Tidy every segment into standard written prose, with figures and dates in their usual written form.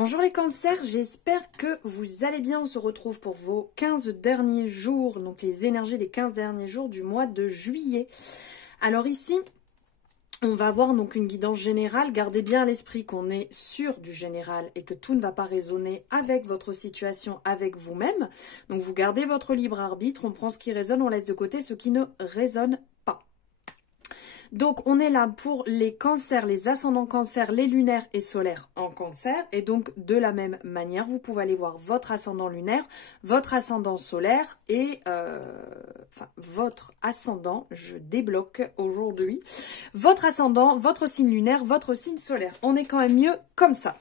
Bonjour les cancers, j'espère que vous allez bien. On se retrouve pour vos 15 derniers jours, donc les énergies des 15 derniers jours du mois de juillet. Alors ici, on va avoir donc une guidance générale. Gardez bien à l'esprit qu'on est sur du général et que tout ne va pas résonner avec votre situation, avec vous-même. Donc vous gardez votre libre arbitre, on prend ce qui résonne, on laisse de côté ce qui ne résonne pas. Donc, on est là pour les cancers, les ascendants cancers, les lunaires et solaires en cancer. Et donc, de la même manière, vous pouvez aller voir votre ascendant lunaire, votre ascendant solaire et... votre ascendant, je débloque aujourd'hui, votre ascendant, votre signe lunaire, votre signe solaire. On est quand même mieux comme ça.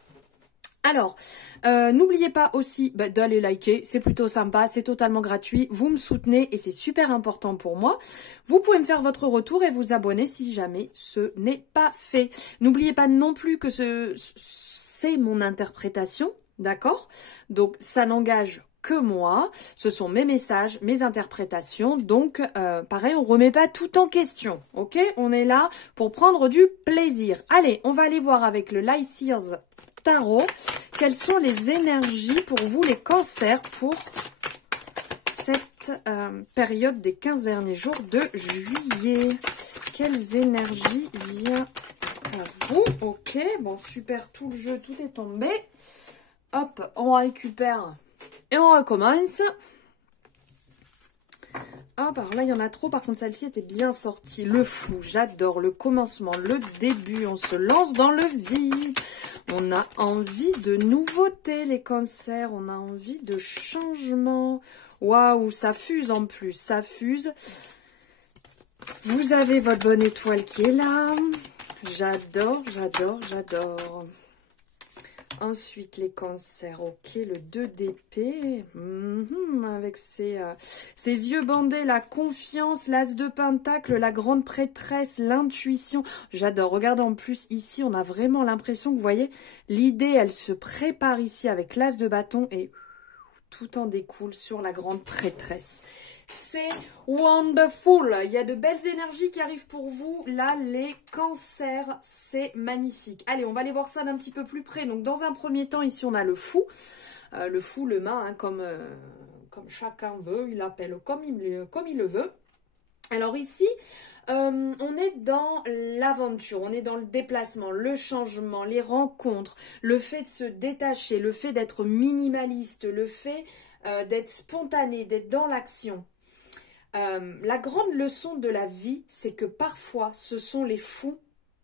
Alors, n'oubliez pas aussi d'aller liker, c'est plutôt sympa, c'est totalement gratuit, vous me soutenez et c'est super important pour moi. Vous pouvez me faire votre retour et vous abonner si jamais ce n'est pas fait. N'oubliez pas non plus que c'est mon interprétation, d'accord? Donc, ça n'engage que moi, ce sont mes messages, mes interprétations, donc pareil, on remet pas tout en question, ok? On est là pour prendre du plaisir. Allez, on va aller voir avec le Light Seers Tarot, quelles sont les énergies pour vous les cancers pour cette période des 15 derniers jours de juillet. Quelles énergies viennent à vous? Ok, bon super, tout le jeu, tout est tombé. Hop, on récupère et on recommence. Ah, alors là, il y en a trop. Par contre, celle-ci était bien sortie. Le fou, j'adore. Le commencement, le début. On se lance dans le vide. On a envie de nouveautés, les cancers. On a envie de changement. Waouh, ça fuse en plus. Ça fuse. Vous avez votre bonne étoile qui est là. J'adore, j'adore, j'adore. Ensuite, les cancers, ok, le 2 d'épée, avec ses yeux bandés, la confiance, l'as de pentacle, la grande prêtresse, l'intuition. J'adore, regardez en plus, ici, on a vraiment l'impression que, vous voyez, l'idée, elle se prépare ici avec l'as de bâton et tout en découle sur la grande prêtresse. C'est wonderful. Il y a de belles énergies qui arrivent pour vous. Là, les cancers, c'est magnifique. Allez, on va aller voir ça d'un petit peu plus près. Donc, dans un premier temps, ici, on a le fou. Le main, hein, comme chacun veut. Il l'appelle comme il le veut. Alors ici, on est dans l'aventure, on est dans le déplacement, le changement, les rencontres, le fait de se détacher, le fait d'être minimaliste, le fait d'être spontané, d'être dans l'action. La grande leçon de la vie, c'est que parfois, ce sont les fous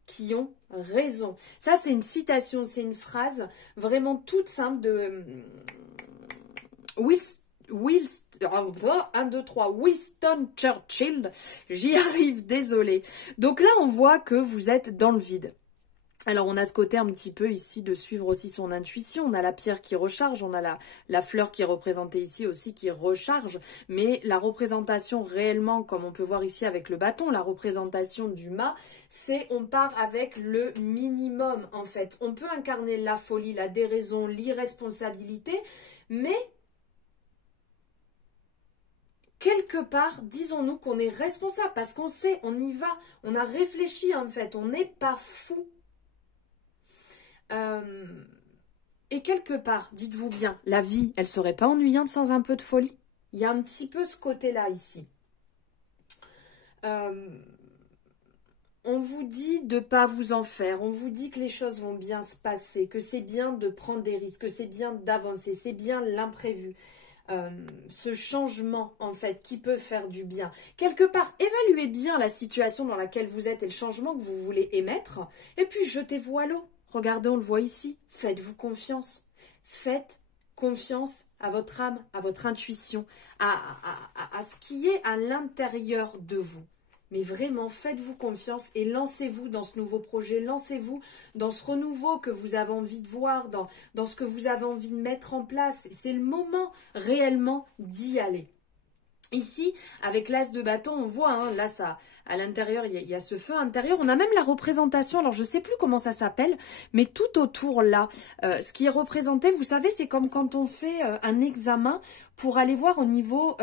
qui ont raison. Ça, c'est une citation, c'est une phrase vraiment toute simple de Winston Churchill. J'y arrive, désolé. Donc là, on voit que vous êtes dans le vide. Alors, on a ce côté un petit peu ici de suivre aussi son intuition. On a la pierre qui recharge, on a la fleur qui est représentée ici aussi qui recharge. Mais la représentation réellement, comme on peut voir ici avec le bâton, la représentation du mât, c'est on part avec le minimum en fait. On peut incarner la folie, la déraison, l'irresponsabilité, mais quelque part, disons-nous qu'on est responsable parce qu'on sait, on y va, on a réfléchi en fait, on n'est pas fou. Et quelque part, dites-vous bien, la vie, elle serait pas ennuyante sans un peu de folie? Il y a un petit peu ce côté-là ici. On vous dit de ne pas vous en faire, on vous dit que les choses vont bien se passer, que c'est bien de prendre des risques, que c'est bien d'avancer, c'est bien l'imprévu. Ce changement en fait qui peut faire du bien. Quelque part, évaluez bien la situation dans laquelle vous êtes et le changement que vous voulez émettre et puis jetez-vous à l'eau. Regardez, on le voit ici. Faites-vous confiance. Faites confiance à votre âme, à votre intuition, à ce qui est à l'intérieur de vous. Mais vraiment, faites-vous confiance et lancez-vous dans ce nouveau projet, lancez-vous dans ce renouveau que vous avez envie de voir, dans ce que vous avez envie de mettre en place. C'est le moment réellement d'y aller. Ici, avec l'as de bâton, on voit, hein, là, ça, à l'intérieur, il y a ce feu intérieur. On a même la représentation, alors je ne sais plus comment ça s'appelle, mais tout autour, là, ce qui est représenté, vous savez, c'est comme quand on fait un examen pour aller voir au niveau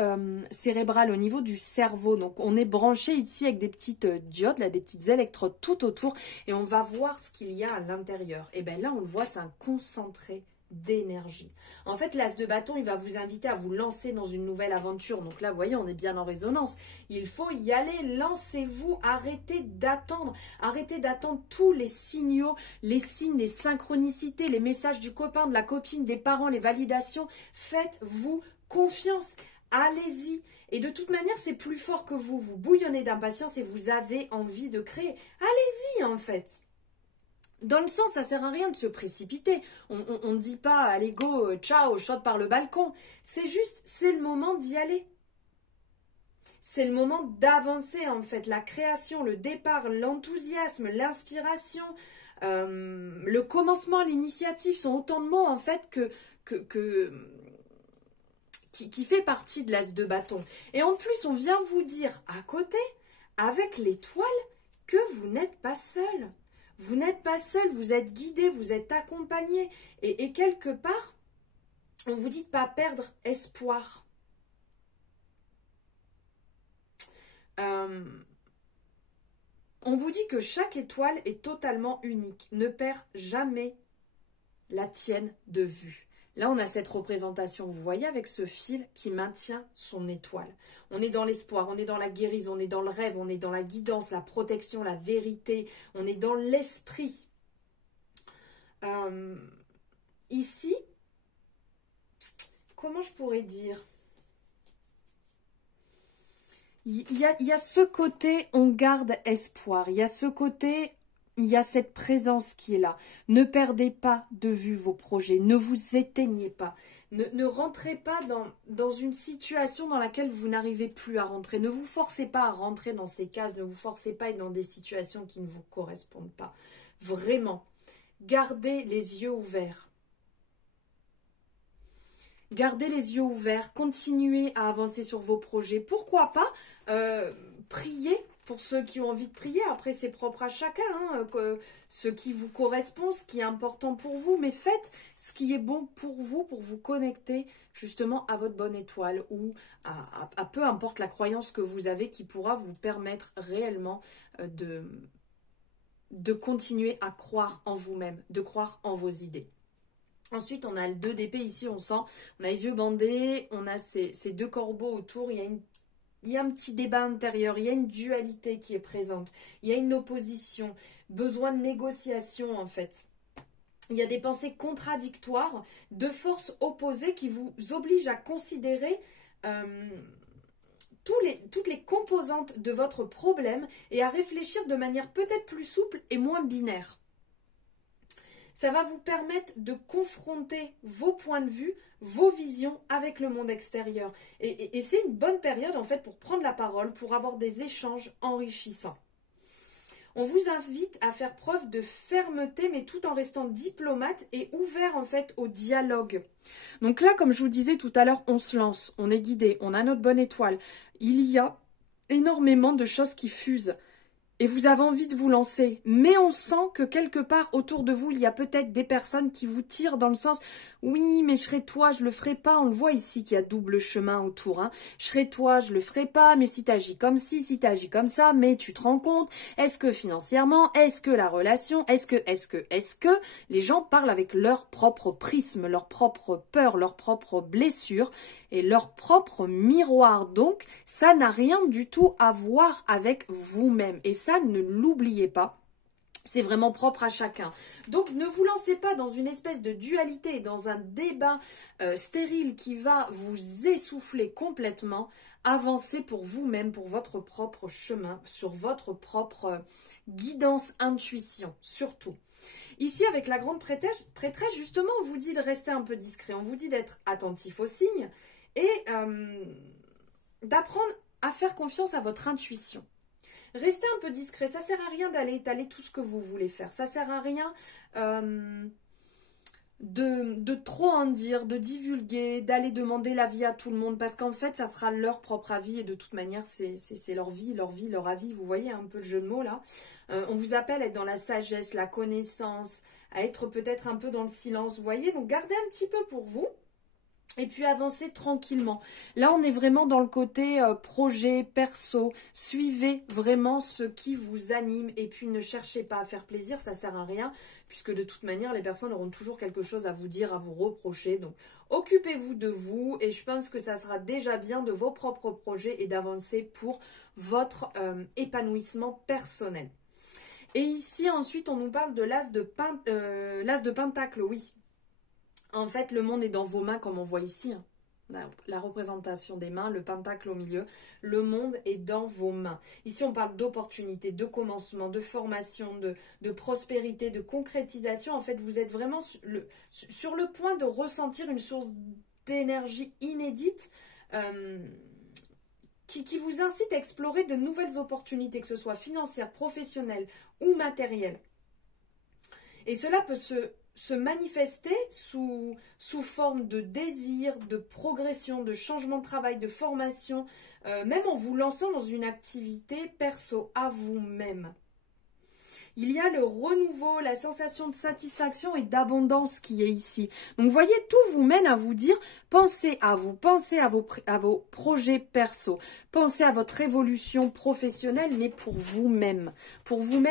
cérébral, au niveau du cerveau. Donc, on est branché ici avec des petites diodes, là, des petites électrodes tout autour, et on va voir ce qu'il y a à l'intérieur. Et bien là, on le voit, c'est un concentré d'énergie. En fait, l'as de bâton, il va vous inviter à vous lancer dans une nouvelle aventure. Donc là, vous voyez, on est bien en résonance. Il faut y aller, lancez-vous, arrêtez d'attendre. Arrêtez d'attendre tous les signaux, les signes, les synchronicités, les messages du copain, de la copine, des parents, les validations. Faites-vous confiance. Allez-y. Et de toute manière, c'est plus fort que vous. Vous bouillonnez d'impatience et vous avez envie de créer. Allez-y, en fait. Dans le sens, ça sert à rien de se précipiter. On ne dit pas, allez go, ciao, shot par le balcon. C'est juste, c'est le moment d'y aller. C'est le moment d'avancer, en fait. La création, le départ, l'enthousiasme, l'inspiration, le commencement, l'initiative sont autant de mots, en fait, qui fait partie de l'as de bâton. Et en plus, on vient vous dire à côté, avec l'étoile, que vous n'êtes pas seul. Vous n'êtes pas seul, vous êtes guidé, vous êtes accompagné. Et quelque part, on vous dit de ne pas perdre espoir. On vous dit que chaque étoile est totalement unique. Ne perds jamais la tienne de vue. Là, on a cette représentation, vous voyez, avec ce fil qui maintient son étoile. On est dans l'espoir, on est dans la guérison, on est dans le rêve, on est dans la guidance, la protection, la vérité. On est dans l'esprit. Ici, comment je pourrais dire ? Il y a ce côté, on garde espoir. Il y a ce côté... Il y a cette présence qui est là. Ne perdez pas de vue vos projets. Ne vous éteignez pas. Ne rentrez pas dans une situation dans laquelle vous n'arrivez plus à rentrer. Ne vous forcez pas à rentrer dans ces cases. Ne vous forcez pas à être dans des situations qui ne vous correspondent pas. Vraiment. Gardez les yeux ouverts. Gardez les yeux ouverts. Continuez à avancer sur vos projets. Pourquoi pas prier pour ceux qui ont envie de prier. Après, c'est propre à chacun, hein, ce qui vous correspond, ce qui est important pour vous. Mais faites ce qui est bon pour vous connecter justement à votre bonne étoile ou à peu importe la croyance que vous avez qui pourra vous permettre réellement de continuer à croire en vous-même, de croire en vos idées. Ensuite, on a le 2 d'épée ici, on sent, on a les yeux bandés, on a ces 2 corbeaux autour, il y a un petit débat intérieur, il y a une dualité qui est présente, il y a une opposition, besoin de négociation en fait. Il y a des pensées contradictoires, de forces opposées qui vous obligent à considérer toutes les composantes de votre problème et à réfléchir de manière peut-être plus souple et moins binaire. Ça va vous permettre de confronter vos points de vue, vos visions avec le monde extérieur. Et c'est une bonne période en fait pour prendre la parole, pour avoir des échanges enrichissants. On vous invite à faire preuve de fermeté, mais tout en restant diplomate et ouvert en fait au dialogue. Donc là, comme je vous disais tout à l'heure, on se lance, on est guidé, on a notre bonne étoile. Il y a énormément de choses qui fusent. Et vous avez envie de vous lancer, mais on sent que quelque part autour de vous, il y a peut-être des personnes qui vous tirent dans le sens « Oui, mais je serai toi, je le ferai pas ». On le voit ici qu'il y a double chemin autour. Hein. Je serai toi, je le ferai pas, mais si tu agis comme ci, si tu agis comme ça, mais tu te rends compte, est-ce que financièrement, est-ce que la relation, est-ce que les gens parlent avec leur propre prisme, leur propre peur, leur propre blessure et leur propre miroir. Donc, ça n'a rien du tout à voir avec vous-même. Et ça, ne l'oubliez pas, c'est vraiment propre à chacun. Donc, ne vous lancez pas dans une espèce de dualité, dans un débat stérile qui va vous essouffler complètement. Avancez pour vous-même, pour votre propre chemin, sur votre propre guidance, intuition, surtout. Ici, avec la grande prêtresse, justement, on vous dit de rester un peu discret, on vous dit d'être attentif aux signes et d'apprendre à faire confiance à votre intuition. Restez un peu discret, ça sert à rien d'aller étaler tout ce que vous voulez faire. Ça sert à rien de trop en dire, de divulguer, d'aller demander l'avis à tout le monde. Parce qu'en fait, ça sera leur propre avis et de toute manière, c'est leur vie, leur avis. Vous voyez un peu le jeu de mots là. On vous appelle à être dans la sagesse, la connaissance, à être peut-être un peu dans le silence. Vous voyez, donc gardez un petit peu pour vous. Et puis avancer tranquillement. Là, on est vraiment dans le côté projet, perso. Suivez vraiment ce qui vous anime. Et puis ne cherchez pas à faire plaisir, ça sert à rien. Puisque de toute manière, les personnes auront toujours quelque chose à vous dire, à vous reprocher. Donc, occupez-vous de vous. Et je pense que ça sera déjà bien de vos propres projets et d'avancer pour votre épanouissement personnel. Et ici, ensuite, on nous parle de l'as de pentacle, oui. En fait, le monde est dans vos mains, comme on voit ici. Hein. La représentation des mains, le pentacle au milieu. Le monde est dans vos mains. Ici, on parle d'opportunités, de commencement, de formation, de prospérité, de concrétisation. En fait, vous êtes vraiment sur le point de ressentir une source d'énergie inédite qui vous incite à explorer de nouvelles opportunités, que ce soit financières, professionnelles ou matérielles. Et cela peut se manifester sous forme de désir, de progression, de changement de travail, de formation, même en vous lançant dans une activité perso à vous-même. Il y a le renouveau, la sensation de satisfaction et d'abondance qui est ici. Donc, vous voyez, tout vous mène à vous dire, pensez à vous, pensez à vos projets perso, pensez à votre évolution professionnelle, mais pour vous-même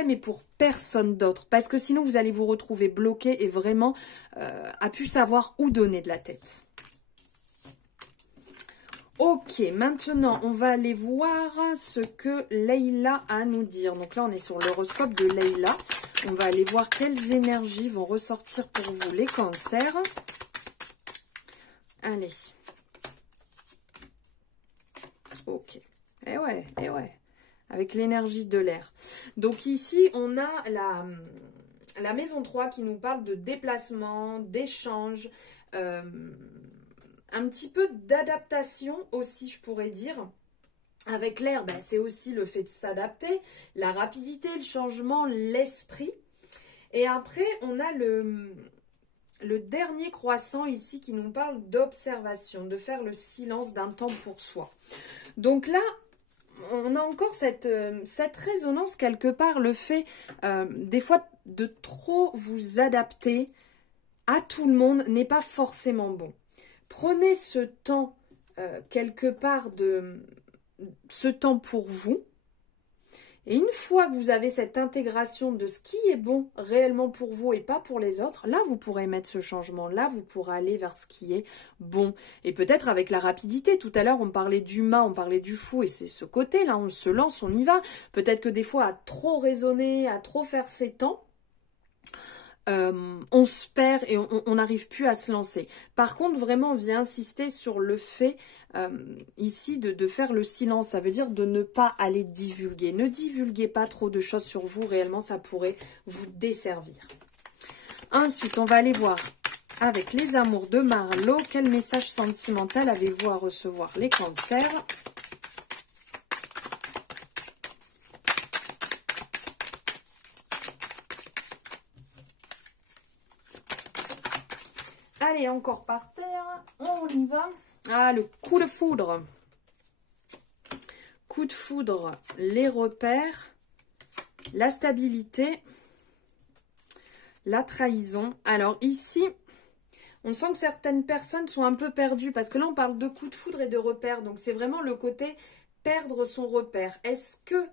et pour personne d'autre. Parce que sinon, vous allez vous retrouver bloqué et vraiment à plus savoir où donner de la tête. Ok, maintenant, on va aller voir ce que Leïla a à nous dire. Donc là, on est sur l'horoscope de Leïla. On va aller voir quelles énergies vont ressortir pour vous, les cancers. Allez. Ok. Eh ouais. Avec l'énergie de l'air. Donc ici, on a la maison 3 qui nous parle de déplacement, d'échange, un petit peu d'adaptation aussi, je pourrais dire. Avec l'air, ben, c'est aussi le fait de s'adapter, la rapidité, le changement, l'esprit. Et après, on a le dernier croissant ici qui nous parle d'observation, de faire le silence d'un temps pour soi. Donc là, on a encore cette résonance quelque part, le fait des fois de trop vous adapter à tout le monde n'est pas forcément bon. Prenez ce temps, quelque part, ce temps pour vous. Et une fois que vous avez cette intégration de ce qui est bon réellement pour vous et pas pour les autres, là, vous pourrez mettre ce changement. Là, vous pourrez aller vers ce qui est bon. Et peut-être avec la rapidité. Tout à l'heure, on parlait du mât, on parlait du fou. Et c'est ce côté-là, on se lance, on y va. Peut-être que des fois, à trop raisonner, à trop faire ses temps, on se perd et on n'arrive plus à se lancer. Par contre, vraiment, on vient insister sur le fait ici de faire le silence. Ça veut dire de ne pas aller divulguer. Ne divulguez pas trop de choses sur vous. Réellement, ça pourrait vous desservir. Ensuite, on va aller voir avec les amours de Marlo. Quel message sentimental avez-vous à recevoir, les cancers ? Allez, encore par terre, on y va. Ah, le coup de foudre. Coup de foudre, les repères, la stabilité, la trahison. Alors ici, on sent que certaines personnes sont un peu perdues parce que là, on parle de coup de foudre et de repères. Donc, c'est vraiment le côté perdre son repère. Est-ce que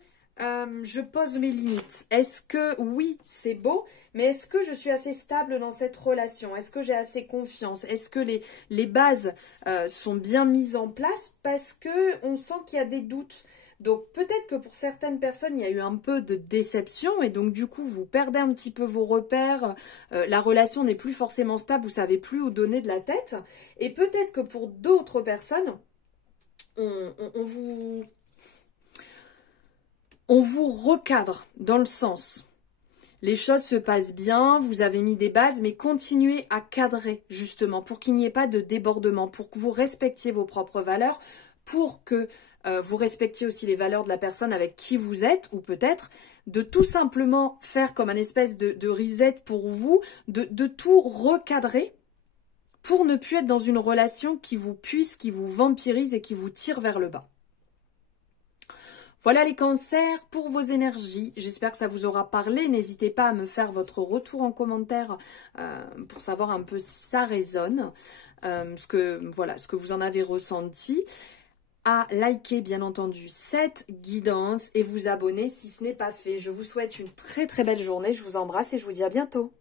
je pose mes limites? Est-ce que, oui, c'est beau, mais est-ce que je suis assez stable dans cette relation? Est-ce que j'ai assez confiance? Est-ce que les bases sont bien mises en place? Parce qu'on sent qu'il y a des doutes. Donc peut-être que pour certaines personnes, il y a eu un peu de déception et donc du coup, vous perdez un petit peu vos repères. La relation n'est plus forcément stable, vous ne savez plus où donner de la tête. Et peut-être que pour d'autres personnes, on vous recadre dans le sens. Les choses se passent bien, vous avez mis des bases, mais continuez à cadrer justement pour qu'il n'y ait pas de débordement, pour que vous respectiez vos propres valeurs, pour que vous respectiez aussi les valeurs de la personne avec qui vous êtes, ou peut-être de tout simplement faire comme un espèce de reset pour vous, de tout recadrer pour ne plus être dans une relation qui vous puise, qui vous vampirise et qui vous tire vers le bas. Voilà les cancers pour vos énergies. J'espère que ça vous aura parlé. N'hésitez pas à me faire votre retour en commentaire pour savoir un peu si ça résonne, ce que vous en avez ressenti. À liker bien entendu cette guidance et vous abonner si ce n'est pas fait. Je vous souhaite une très très belle journée. Je vous embrasse et je vous dis à bientôt.